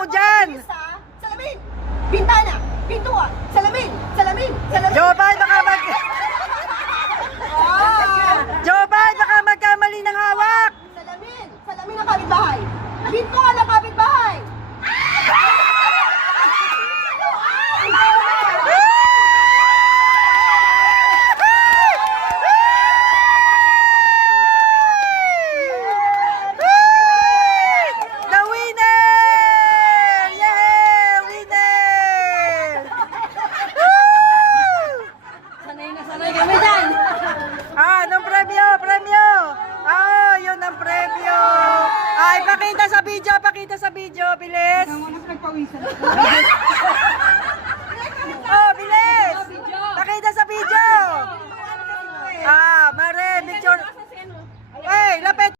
mo dyan? Salamin! Bintana! Pintuan! Salamin! Salamin! Salamin! Joban, baka Ah! Joban, baka magkamali ng hawak! Salamin! Salamin ng kapitbahay! Pintuan ng kapitbahay! The winner! Yeah! Winner! Sanay kami dyan! Anong premyo? Premyo! Yun ang premyo! Ay, pakita sa video, bilis!